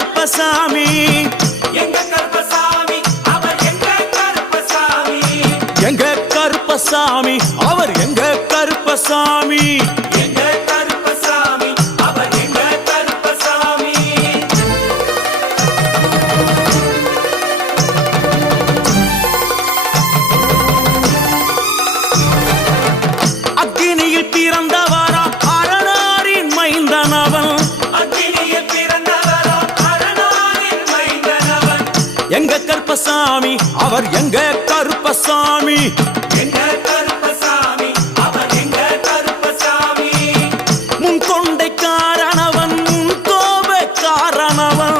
கருப்பசாமி எங்க கருப்பசாமி அவர் எங்க கருப்பசாமி எங்க கருப்பசாமி அவர் எங்க கருப்பசாமி எங்க கருப்பசாமி அவர் எங்க கருப்பசாமி அக்கினியில் பிறந்தவராம் அரணாரின் மைந்தனவன் அக்கினியில் பிறந்தவராம் அரணாரின் மைந்தனவன் எங்க கருப்பசாமி அவர் எங்க கருப்பசாமி எங்க கருப்பசாமி அவர் எங்க கருப்பசாமி முன் கொண்டை காரணவன் முன் கோப காரணவன்